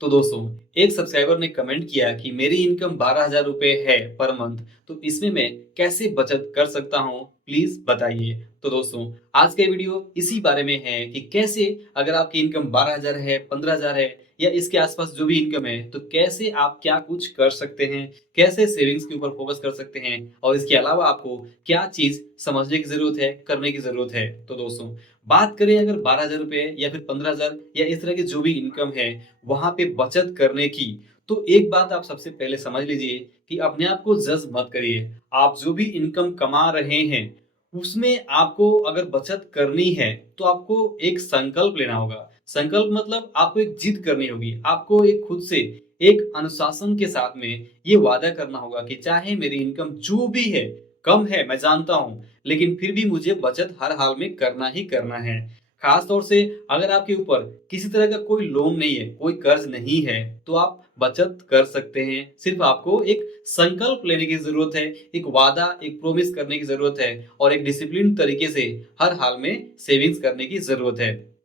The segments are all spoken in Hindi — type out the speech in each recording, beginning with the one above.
तो दोस्तों, एक सब्सक्राइबर ने कमेंट किया कि मेरी इनकम 12,000 रुपए है पर मंथ, तो इसमें मैं कैसे बचत कर सकता हूँ? प्लीज़ बताइए। तो दोस्तों, आज का वीडियो इसी बारे में है कि कैसे अगर आपकी इनकम 12,000 है, 15,000 है या इसके आसपास जो भी इनकम है, तो कैसे आप क्या कुछ कर सकते हैं? कैसे सेविंग्स के ऊपर फोकस कर सकते हैं? और इसके अलावा आपको क्या चीज़ समझने की ज़रूरत है, करने की ज़रूरत है? तो दोस्तों, बात करें अगर 12,000 रुपए या फिर 15,000 या इस तरह की जो भी इनकम है, वहाँ पे बचत करने की, तो एक बात आप सबसे पहले समझ लीजिए कि अपने आप को जज मत करिए। आप जो भी इनकम कमा रहे हैं, उसमें आपको अगर बचत करनी है, तो आपको एक संकल्प लेना होगा। संकल्प मतलब आपको एक जिद करनी होगी। आपको एक खुद से एक अनुशासन के साथ में ये वादा करना होगा कि चाहे मेरी इनकम जो भी है, कम है मैं जानता हूँ, लेकिन फिर भी मुझे बचत हर हाल में करना ही करना है। खास तौर से अगर आपके ऊपर किसी तरह का कोई लोन नहीं है, कोई कर्ज नहीं है, तो आप बचत कर सकते हैं। सिर्फ आपको एक संकल्प लेने की ज़रूरत है, एक वादा, एक प्रॉमिस करने की ज़रूरत है और एक डिसिप्लिन तरीके से हर हाल में सेविंग्स करने की ज़रूरत है।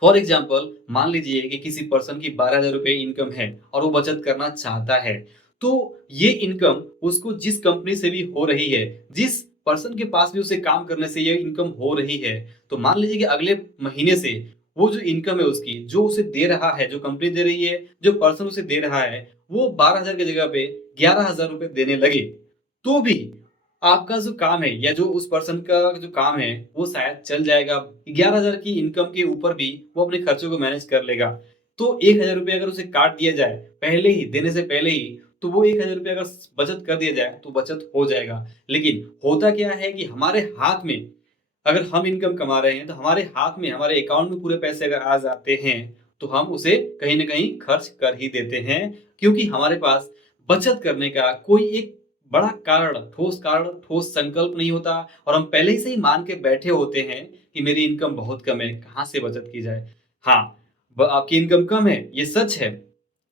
फॉर एग्जाम्पल मान लीजिए कि किसी पर्सन की 12,000 रुपए इनकम है और वो बचत करना चाहता है। तो ये इनकम उसको जिस कंपनी से भी हो रही है, जिस पर्सन के पास भी उसे काम करने से ये इनकम हो रही है, तो मान लीजिए कि अगले महीने से वो जो इनकम है उसकी, जो उसे दे रहा है, जो कंपनी दे रही है, जो पर्सन उसे दे रहा है, वो 12,000 की जगह पे 11,000 रुपए देने लगे, तो भी आपका जो काम है या जो उस पर्सन का जो काम है, वो शायद चल जाएगा। 11,000 की इनकम के ऊपर भी वो अपने खर्चों को मैनेज कर लेगा। तो 1,000 रुपए अगर उसे काट दिया जाए, पहले ही, देने से पहले ही, तो वो 1,000 रुपए अगर बचत कर दिया जाए, तो बचत हो जाएगा। लेकिन होता क्या है कि हमारे हाथ में अगर हम इनकम कमा रहे हैं, तो हमारे हाथ में, हमारे अकाउंट में पूरे पैसे अगर आ जाते हैं, तो हम उसे कहीं न कहीं खर्च कर ही देते हैं, क्योंकि हमारे पास बचत करने का कोई एक बड़ा कारण, ठोस संकल्प नहीं होता और हम पहले से ही मान के बैठे होते हैं कि मेरी इनकम बहुत कम है, कहाँ से बचत की जाए? हाँ, ब आपकी इनकम कम है, ये सच है।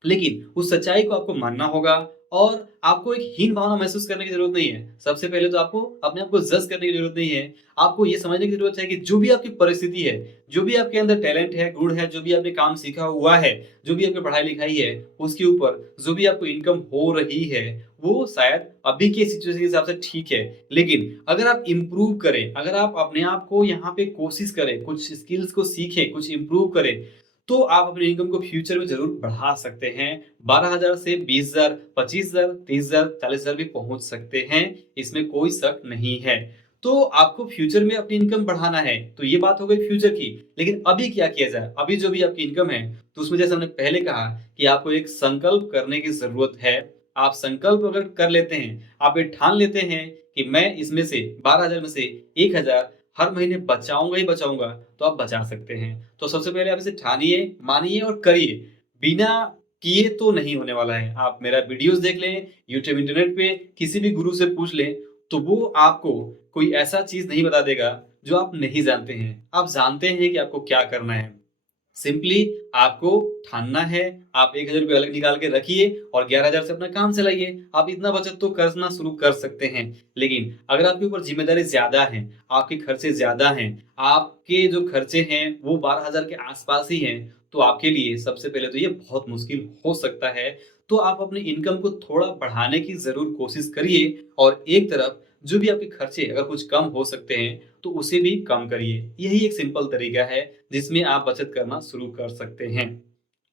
लेकिन उस सच्चाई को आपको मानना होगा और आपको एक हीन भावना महसूस करने की ज़रूरत नहीं है। सबसे पहले तो आपको अपने आप को जज करने की ज़रूरत नहीं है। आपको ये समझने की ज़रूरत है कि जो भी आपकी परिस्थिति है, जो भी आपके अंदर टैलेंट है, गुण है, जो भी आपने काम सीखा हुआ है, जो भी आपकी पढ़ाई-लिखाई है, उसके ऊपर जो भी आपको इनकम हो रही है, वो शायद अभी के सिचुएशन के हिसाब से ठीक है। लेकिन अगर आप इम्प्रूव करें, अगर आप अपने आप को यहाँ पे कोशिश करें, कुछ स्किल्स को सीखें, कुछ इम्प्रूव करें, तो आप अपनी इनकम को फ्यूचर में ज़रूर बढ़ा सकते हैं। 12,000 से 20,000, 25,000, 30,000, 40,000 भी पहुँच सकते हैं, इसमें कोई शक नहीं है। तो आपको फ्यूचर में अपनी इनकम बढ़ाना है, तो ये बात हो गई फ्यूचर की। लेकिन अभी क्या किया जाए? अभी जो भी आपकी इनकम है, तो उसमें जैसे हमने पहले कहा कि आपको एक संकल्प करने की ज़रूरत है। आप संकल्प अगर कर लेते हैं, आप ये ठान लेते हैं कि मैं इसमें से 12,000 में से 1,000 हर महीने बचाऊँगा ही बचाऊँगा, तो आप बचा सकते हैं। तो सबसे पहले आप इसे ठानिए, मानिए और करिए। बिना किए तो नहीं होने वाला है। आप मेरा वीडियोज़ देख लें, यूट्यूब इंटरनेट पे किसी भी गुरु से पूछ लें, तो वो आपको कोई ऐसा चीज़ नहीं बता देगा, जो आप नहीं जानते हैं। आप जानते हैं कि आपको क्या करना है। सिंपली आपको ठानना है, आप 1,000 रुपए अलग निकाल के रखिए और 11,000 से अपना काम चलाइए। आप इतना बचत तो करना शुरू कर सकते हैं। लेकिन अगर आपके ऊपर ज़िम्मेदारी ज़्यादा है, आपके खर्चे ज़्यादा हैं, आपके जो खर्चे हैं वो 12,000 के आस-पास ही हैं, तो आपके लिए सबसे पहले तो ये बहुत मुश्किल हो सकता है। तो आप अपनी इनकम को थोड़ा बढ़ाने की ज़रूर कोशिश करिए और एक तरफ जो भी आपके खर्चे अगर कुछ कम हो सकते हैं, तो उसे भी कम करिए। यही एक सिंपल तरीका है जिसमें आप बचत करना शुरू कर सकते हैं।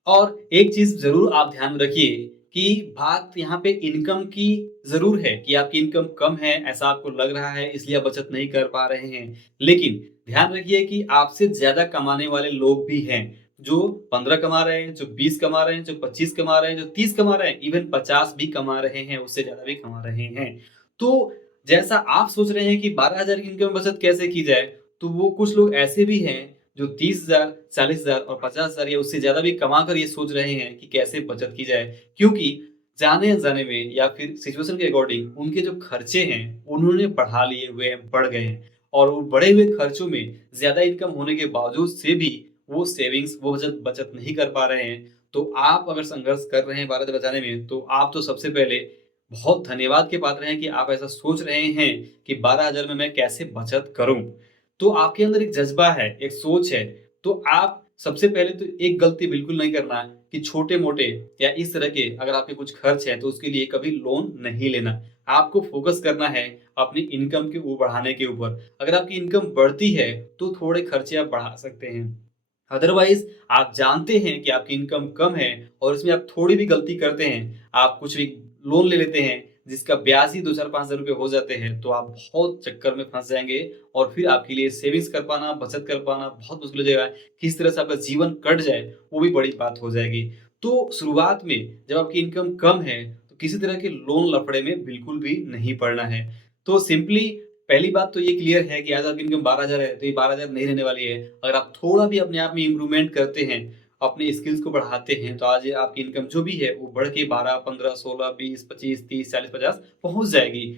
और एक चीज़ ज़रूर आप ध्यान में रखिए कि बात यहाँ पे इनकम की ज़रूर है कि आपकी इनकम कम है, ऐसा आपको लग रहा है इसलिए आप बचत नहीं कर पा रहे हैं। लेकिन ध्यान रखिए कि आपसे ज़्यादा कमाने वाले लोग भी हैं, जो 15 कमा रहे हैं, जो 20 कमा रहे हैं, जो 25 कमा रहे हैं, जो 30 कमा रहे हैं, इवन 50 भी कमा रहे हैं, उससे ज़्यादा भी कमा रहे हैं। तो जैसा आप सोच रहे हैं कि 12,000 की इनकम बचत कैसे की जाए, तो वो कुछ लोग ऐसे भी हैं जो 30,000, 40,000 और 50,000 या उससे ज़्यादा भी कमाकर ये सोच रहे हैं कि कैसे बचत की जाए। क्योंकि जाने-अनजाने में या फिर सिचुएशन के अकॉर्डिंग उनके जो खर्चे हैं, उन्होंने बढ़ा लिए हुए हैं, बढ़ गए हैं और वो बढ़े हुए खर्चों में ज़्यादा इनकम होने के बावजूद से भी वो सेविंग्स, वो बचत बचत नहीं कर पा रहे हैं। तो आप अगर संघर्ष कर रहे हैं भारत बचाने में, तो आप तो सबसे पहले बहुत धन्यवाद के पात्र हैं कि आप ऐसा सोच रहे हैं कि 12,000 में मैं कैसे बचत करूँ। तो आपके अंदर एक जज़्बा है, एक सोच है, तो आप सबसे पहले तो एक गलती बिल्कुल नहीं करना है कि छोटे-मोटे या इस तरह के अगर आपके कुछ खर्च हैं, तो उसके लिए कभी लोन नहीं लेना। आपको फ़ोकस करना है अपनी इनकम के बढ़ाने के ऊपर। अगर आपकी इनकम बढ़ती है, तो थोड़े खर्चे आप बढ़ा सकते हैं। अदरवाइज़ आप जानते हैं कि आपकी इनकम कम है और इसमें आप थोड़ी भी गलती करते हैं, आप कुछ भी लोन ले लेते हैं, जिसका ब्याज ही 2, 4, 5 हज़ार रुपए हो जाते हैं, तो आप बहुत चक्कर में फँस जाएँगे और फिर आपके लिए सेविंग्स कर पाना, बचत कर पाना बहुत मुश्किल हो जाएगा। किस तरह से आपका जीवन कट जाए, वो भी बड़ी बात हो जाएगी। तो शुरुआत में जब आपकी इनकम कम है, तो किसी तरह के लोन लफड़े में बिल्कुल भी नहीं पड़ना है। तो सिंपली पहली बात तो ये क्लियर है कि आज आपकी इनकम 12,000 है, तो ये 12,000 नहीं रहने वाली है। अगर आप थोड़ा भी अपने आप में इम्प्रूवमेंट करते हैं, अपने स्किल्स को बढ़ाते हैं, तो आज ये आपकी इनकम जो भी है, वो बढ़ के 12, 15, 16, 20, 25, 30, 40, 50 पहुँच जाएगी।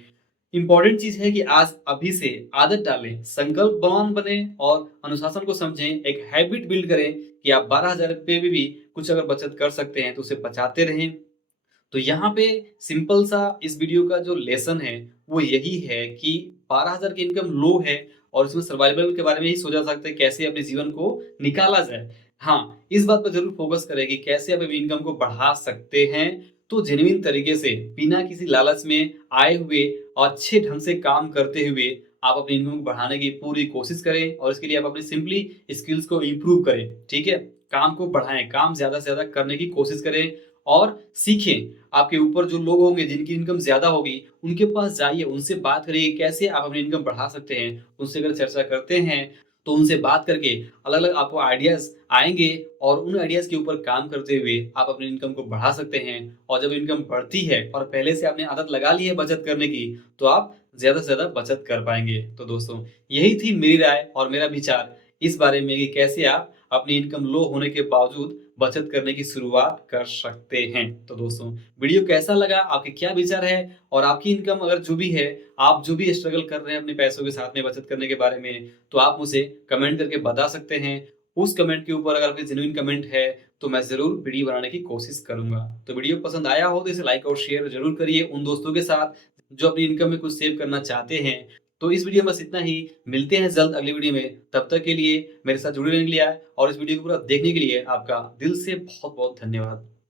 इम्पोर्टेंट चीज़ है कि आज अभी से आदत डालें, संकल्पवान बनें और अनुशासन को समझें, एक हैबिट बिल्ड करें कि आप 12,000 रुपए में भी कुछ अगर बचत कर सकते हैं, तो उसे बचाते रहें। तो यहाँ पे सिंपल सा इस वीडियो का जो लेसन है वो यही है कि 12,000 की इनकम लो है और इसमें सर्वाइवल के बारे में ही सोचा जा सकता है कैसे अपने जीवन को निकाला जाए। हाँ, इस बात पर ज़रूर फ़ोकस करें कि कैसे आप अपनी इनकम को बढ़ा सकते हैं। तो जेन्युइन तरीके से बिना किसी लालच में आए हुए और अच्छे ढंग से काम करते हुए आप अपनी इनकम को बढ़ाने की पूरी कोशिश करें और इसके लिए आप अपनी सिंपली स्किल्स को इम्प्रूव करें, ठीक है? काम को बढ़ाएँ, काम ज़्यादा से ज़्यादा करने की कोशिश करें और सीखें। आपके ऊपर जो लोग होंगे जिनकी इनकम ज़्यादा होगी, उनके पास जाइए, उनसे बात करिए कैसे आप अपनी इनकम बढ़ा सकते हैं। उनसे अगर चर्चा करते हैं, तो उनसे बात करके अलग-अलग आपको आइडियाज़ आएँगे और उन आइडियाज़ के ऊपर काम करते हुए आप अपनी इनकम को बढ़ा सकते हैं। और जब इनकम बढ़ती है और पहले से आपने आदत लगा ली है बचत करने की, तो आप ज़्यादा से ज़्यादा बचत कर पाएँगे। तो दोस्तों, यही थी मेरी राय और मेरा विचार इस बारे में कि कैसे आप अपनी इनकम लो होने के बावजूद बचत करने की शुरुआत कर सकते हैं। तो दोस्तों, वीडियो कैसा लगा? आपके क्या विचार है? और आपकी इनकम अगर जो भी है, आप जो भी स्ट्रगल कर रहे हैं अपने पैसों के साथ में बचत करने के बारे में, तो आप मुझे कमेंट करके बता सकते हैं। उस कमेंट के ऊपर अगर कोई जेन्युइन कमेंट है, तो मैं ज़रूर वीडियो बनाने की कोशिश करूँगा। तो वीडियो पसंद आया हो तो इसे लाइक और शेयर ज़रूर करिए उन दोस्तों के साथ, जो अपनी इनकम में कुछ सेव करना चाहते हैं। तो इस वीडियो में बस इतना ही। मिलते हैं जल्द अगली वीडियो में। तब तक के लिए मेरे साथ जुड़े रहने के लिए और इस वीडियो को पूरा देखने के लिए आपका दिल से बहुत-बहुत धन्यवाद।